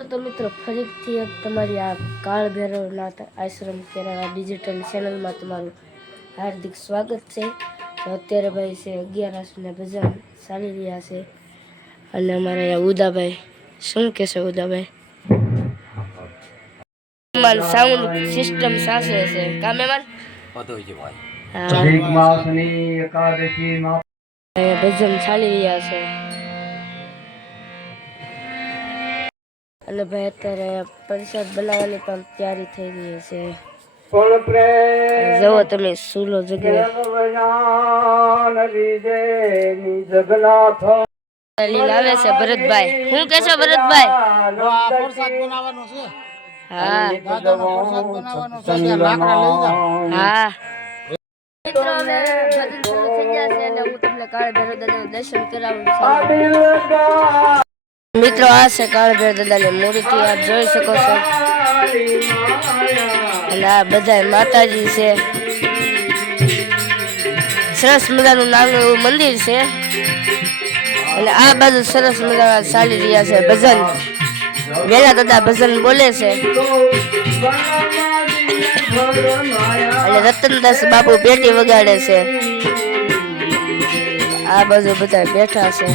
તો મિત્રો ફરીથી તમારી આ કાળ ભૈરવનાથ આશ્રમ કેરાળા ડિજિટલ ચેનલમાં તમારું હાર્દિક સ્વાગત છે. તો અત્યારે ભાઈ છે 11 ભજન ચાલી રહ્યા છે અને અમારા અહીંયા ઉદાભાઈ શું કહેશે? ઉદાભાઈ સાઉન્ડ સિસ્ટમ સાસે છે કા મહેમાન ભજન ચાલી રહ્યા છે અને ભાઈ અત્યારે પ્રસાદ બનાવવાની પણ તૈયારી થઈ રહી છે. જુઓ તમે સૂલો જગ્યા લાવે છે ભરતભાઈ. શું કહેશો ભરતભાઈ? હા હા મિત્રો હવે ભજન શરૂ થઈ ગયા છે અને હું તમને કાળ ભૈરવ દાદાનું દર્શન કરાવું છું. મિત્રો આ છે કાળ ભૈરવ દાદાની મૂર્તિ, આપ જોઈ શકો છો. અને આ બધા માતાજી છે. સરસ મજાનું નાનું એવું મંદિર છે અને આ બાજુ સરસ મજાના ચાલી રહ્યા છે ભજન. વેલા દાદા ભજન બોલે છે અને રતનદાસ બાપુ પેટી વગાડે છે. આ બાજુ બધા બેઠા છે.